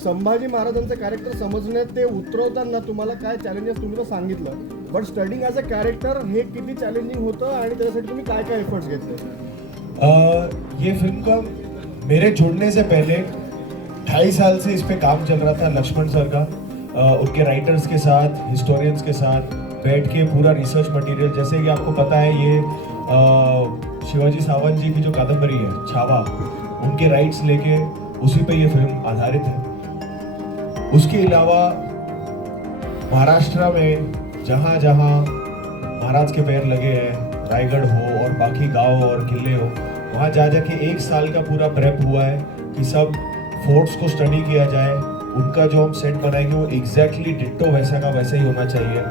संभाजी महाराजांचं कॅरेक्टर समजण्यात ते उतरवताना तुम्हाला काय चॅलेंजेस तुम्ही तर सांगितलं, but studying as a character हे किती चॅलेंजिंग होतं आणि त्याच्यासाठी तुम्ही काय काय एफर्ट्स घेतले? ये फिल्म का मेरे जुड़ने से पहले 2.5 साल से इस पे काम चल रहा था लक्ष्मण सर का, उनके राइटर्स के साथ, हिस्टोरियंस के साथ बैठ के पूरा रिसर्च मटेरियल, जैसे कि आपको पता है ये शिवाजी सावंत जी की जो कादम्बरी है छावा, उनके राइट्स लेके उसी पे ये फिल्म आधारित है। उसके अलावा महाराष्ट्र में जहाँ जहाँ महाराज के पैर लगे हैं, रायगढ़ हो और बाकी गांव और किले हो, वहाँ जा जाके 1 साल का पूरा प्रेप हुआ है कि सब फोर्ट्स को स्टडी किया जाए, उनका जो हम सेट बनाएंगे वो एग्जैक्टली डिट्टो वैसा का वैसा ही होना चाहिए।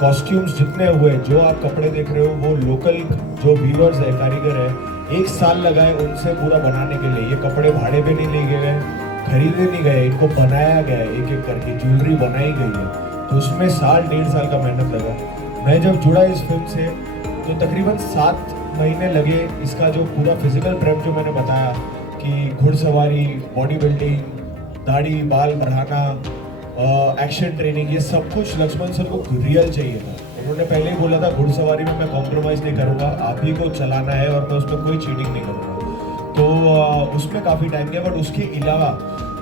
कॉस्ट्यूम्स जितने हुए, जो आप कपड़े देख रहे हो, वो लोकल जो वीवर्स है, कारीगर है, 1 साल लगाए उनसे पूरा बनाने के लिए। ये कपड़े भाड़े पे नहीं ले गए, खरीदे नहीं गए, इनको बनाया गया है एक एक करके, ज्वेलरी बनाई गई है, तो उसमें 1.5 साल का मेहनत लगा। मैं जब जुड़ा इस फिल्म से तो तकरीबन 7 महीने लगे। इसका जो पूरा फिजिकल प्रेप जो मैंने बताया कि घुड़सवारी, बॉडी बिल्डिंग, दाढ़ी बाल बढ़ाना, एक्शन ट्रेनिंग, ये सब कुछ लक्ष्मण सर को रियल चाहिए था। उन्होंने पहले ही बोला था घुड़सवारी में मैं कॉम्प्रोमाइज़ नहीं करूँगा, आप ही को चलाना है और मैं उसमें कोई चीटिंग नहीं करूँगा। तो उसमें काफ़ी टाइम गया, बट उसके अलावा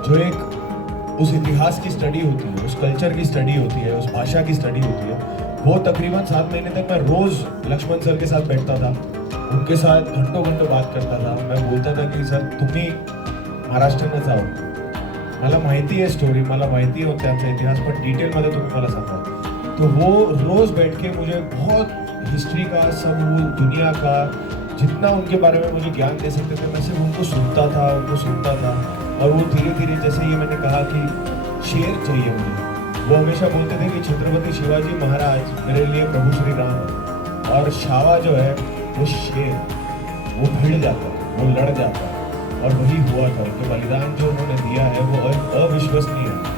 जो एक उस इतिहास की स्टडी होती है, उस कल्चर की स्टडी होती है, उस भाषा की स्टडी होती है, वो तकरीबन 7 महीने तक मैं रोज़ लक्ष्मण सर के साथ बैठता था, उनके साथ घंटों घंटों बात करता था। मैं बोलता था की सर तुम्ही महाराष्ट्रानं जाओ, मला माहिती आहे स्टोरी, मला माहिती आहे त्यांचा इतिहास, पण डिटेलमध्ये तुम्ही मला सांगा। तो वो रोज़ बैठ के मुझे बहुत हिस्ट्री का, सब वो दुनिया का जितना उनके बारे में मुझे ज्ञान दे सकते थे, मैं सिर्फ उनको सुनता था, और वो धीरे धीरे, जैसे ये मैंने कहा कि शेर चाहिए मुझे, वो हमेशा बोलते थे कि छत्रपति शिवाजी महाराज मेरे लिए प्रभु श्री राम है, और छावा जो है वो शेर, वो भिड़ जाता है, वो लड़ जाता है, और वही हुआ था। उनके बलिदान जो उन्होंने दिया है वो अविश्वसनीय है।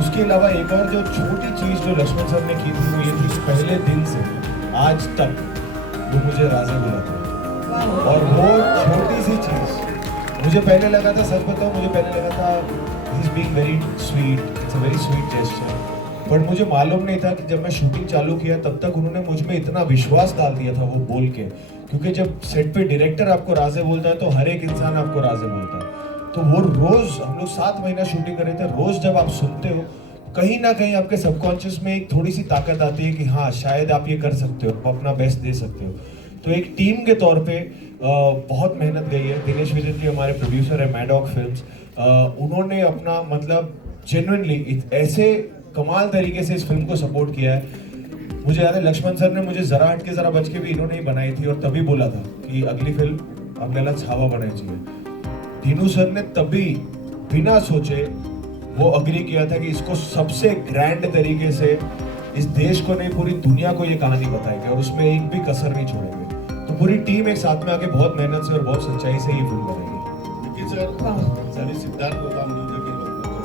उसके अलावा एक और जो छोटी चीज़ जो लक्ष्मण सर ने की थी वो ये थी, पहले दिन से आज तक वो मुझे राजा बुलाते हैं, और वो छोटी सी चीज़ मुझे पहले लगा था, सच बताऊं, मुझे पहले लगा था he is being very sweet, it's a very sweet gesture, but मुझे मालूम नहीं था कि जब मैं शूटिंग चालू किया तब तक उन्होंने मुझ में इतना विश्वास डाल दिया था वो बोल के, क्योंकि जब सेट पे डायरेक्टर आपको राजे बोलता है तो हर एक इंसान आपको राजे बोलता है। तो वो रोज़, हम लोग 7 महीना शूटिंग कर रहे थे, रोज़ जब आप सुनते हो कहीं ना कहीं आपके सबकॉन्शियस में एक थोड़ी सी ताकत आती है कि हाँ शायद आप ये कर सकते हो, अपना बेस्ट दे सकते हो। तो एक टीम के तौर पे बहुत मेहनत गई है। दिनेश विजन जी हमारे प्रोड्यूसर है मैडॉक फिल्म्स, उन्होंने अपना मतलब जेन्युइनली ऐसे कमाल तरीके से इस फिल्म को सपोर्ट किया है। मुझे याद है लक्ष्मण सर ने मुझे जरा हट के जरा बच के भी इन्होंने ही बनाई थी, और तभी बोला था कि अगली फिल्म आपल्याला छावा बनानी चाहिए। दीनू सर ने तभी बिना सोचे वो अग्री किया था कि इसको सबसे ग्रैंड तरीके से इस देश को नहीं पूरी दुनिया को ये कहानी बताएगी, और उसमें एक भी कसर नहीं छोड़ेंगे। तो पूरी टीम एक साथ में आके बहुत मेहनत से और बहुत सच्चाई से ये फिल्म बनेगी। सर सिद्धार्थ गौतम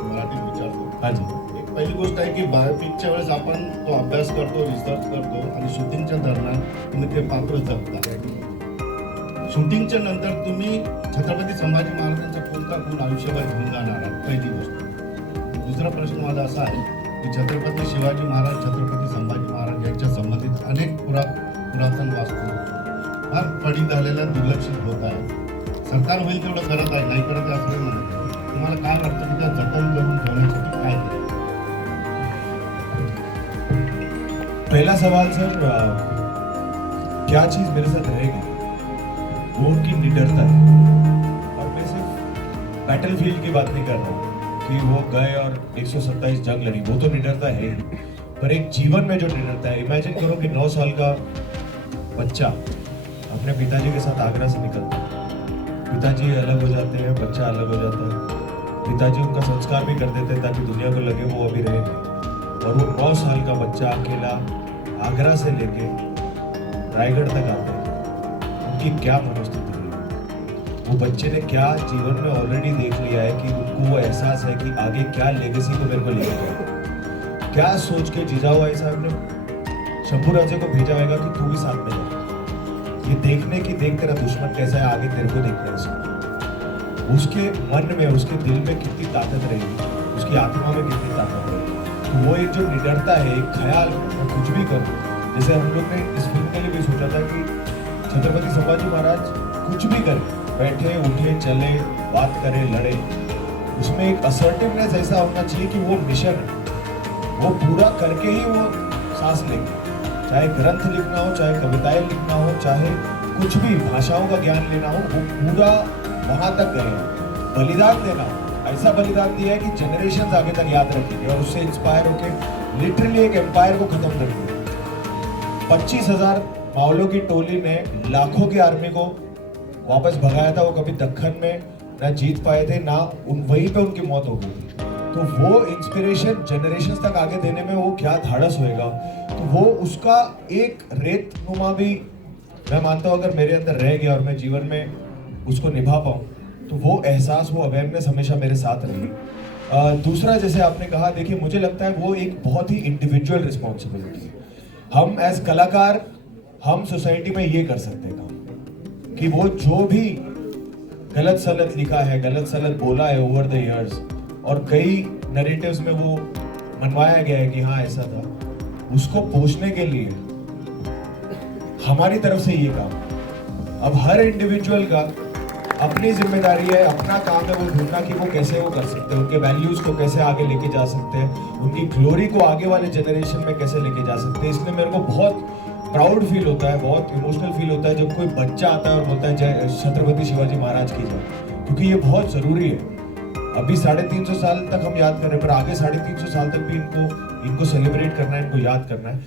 मराठी विचारतो। हाँ जी, एक पहिली गोष्ट आहे की बायोपिकच्या वेळेस आपण तो अभ्यास करतो, रिसर्च करतो, आणि शूटिंगच्या दरम्यान तुम्ही ते पात्र जगता। शूटिंगच्या नंतर तुम्ही छत्रपती संभाजी महाराजांचा कोण आयुष्यभर घेऊन जाणार आहात, पहिली गोष्ट। दुसरा प्रश्न माझा असा आहे की छत्रपती शिवाजी महाराज, छत्रपती संभाजी महाराज यांच्या संबंधित अनेक पुरातन वास्तू फार पडीक झालेल्या, दुर्लक्षित होत आहे। सरकार होईल तेवढं करत आहे, नाही करत आहे असं म्हणत आहे। तुम्हाला काय वाटतं की त्या जतन करून ठेवण्यासाठी काय केलं? पहला सवाल सर, क्या चीज़ मेरे साथ रहेगी, वो उनकी निडरता है। और मैं सिर्फ बैटलफील्ड की बात नहीं कर रहा हूँ कि वो गए और 127 जंग लड़ी, वो तो निडरता है ही, पर एक जीवन में जो निडरता है। इमेजिन करो कि 9 साल का बच्चा अपने पिताजी के साथ आगरा से निकलता है, पिताजी अलग हो जाते हैं, बच्चा अलग हो जाता है, पिताजी उनका संस्कार भी कर देते हैं ताकि दुनिया को लगे वो अभी रहे नहीं, और वो 9 साल का बच्चा अकेला आगरा से लेके रायगढ़ तक आता है। उनकी क्या मनोस्थिति है, वो बच्चे ने क्या जीवन में ऑलरेडी देख लिया है कि उनको वो एहसास है कि आगे क्या लेगेसी को मेरे को लेके जाए। क्या सोच के जिजाऊ भाई साहब ने शंभू राजे को भेजा होगा कि तू भी साथ में जा, ये देखने की देख तेरा दुश्मन कैसा है, आगे तेरे को देखना है। उसके मन में, उसके दिल में कितनी ताकत रहेगी, उसकी आत्मा में कितनी ताकत रहेगी। तो वो एक जो निडरता है, एक ख्याल, मैं कुछ भी करूँ। जैसे हम लोग ने इस फिल्म के लिए भी सोचा था कि छत्रपति संभाजी महाराज कुछ भी करें, बैठे उठे चले, बात करे, लड़े, उसमें एक असर्टिवनेस ऐसा होना चाहिए कि वो मिशन है, वो पूरा करके ही वो सांस लेंगे। चाहे ग्रंथ लिखना हो, चाहे कविताएं लिखना हो, चाहे कुछ भी भाषाओं का ज्ञान लेना हो, वो पूरा वहां तक गए। बलिदान देना हो, ऐसा बलिदान दिया है कि जनरेशन आगे तक याद रखेंगे और उससे इंस्पायर होकर लिटरली एक एम्पायर को खत्म कर दिया। 25,000 मावलों की टोली ने लाखों की आर्मी को वापस भगाया था। वो कभी दक्कन में ना जीत पाए थे, ना वहीं पे उनकी मौत हो गई थी। तो वो इंस्पिरेशन जनरेशन तक आगे देने में वो क्या धाड़स होएगा। तो वो उसका एक रेत नुमा भी मैं मानता हूँ अगर मेरे अंदर रह गया और मैं जीवन में उसको निभा पाऊँ, तो वो एहसास, वो अवेयरनेस हमेशा मेरे साथ रहेगी। दूसरा, जैसे आपने कहा, देखिए मुझे लगता है वो एक बहुत ही इंडिविजुअल रिस्पॉन्सिबिलिटी है। हम एज कलाकार, हम सोसाइटी में ये कर सकते हैं काम कि वो जो भी गलत सलत लिखा है, गलत सलत बोला है ओवर द इयर्स, और कई नरेटिव्स में वो मनवाया गया है कि हाँ ऐसा था, उसको पोषने के लिए हमारी तरफ से ये काम। अब हर इंडिविजुअल का अपनी जिम्मेदारी है, अपना काम है वो ढूंढना कि वो कैसे वो कर सकते हैं, उनके वैल्यूज को कैसे आगे लेके जा सकते हैं, उनकी ग्लोरी को आगे वाले जनरेशन में कैसे लेके जा सकते हैं। इसलिए मेरे को बहुत प्राउड फील होता है, बहुत इमोशनल फील होता है जब कोई बच्चा आता है और बोलता है जय छत्रपति शिवाजी महाराज की जय, क्योंकि ये बहुत जरूरी है। अभी 350 साल तक हम याद कर रहे हैं, पर आगे 350 साल तक भी इनको सेलिब्रेट करना है, इनको याद करना है।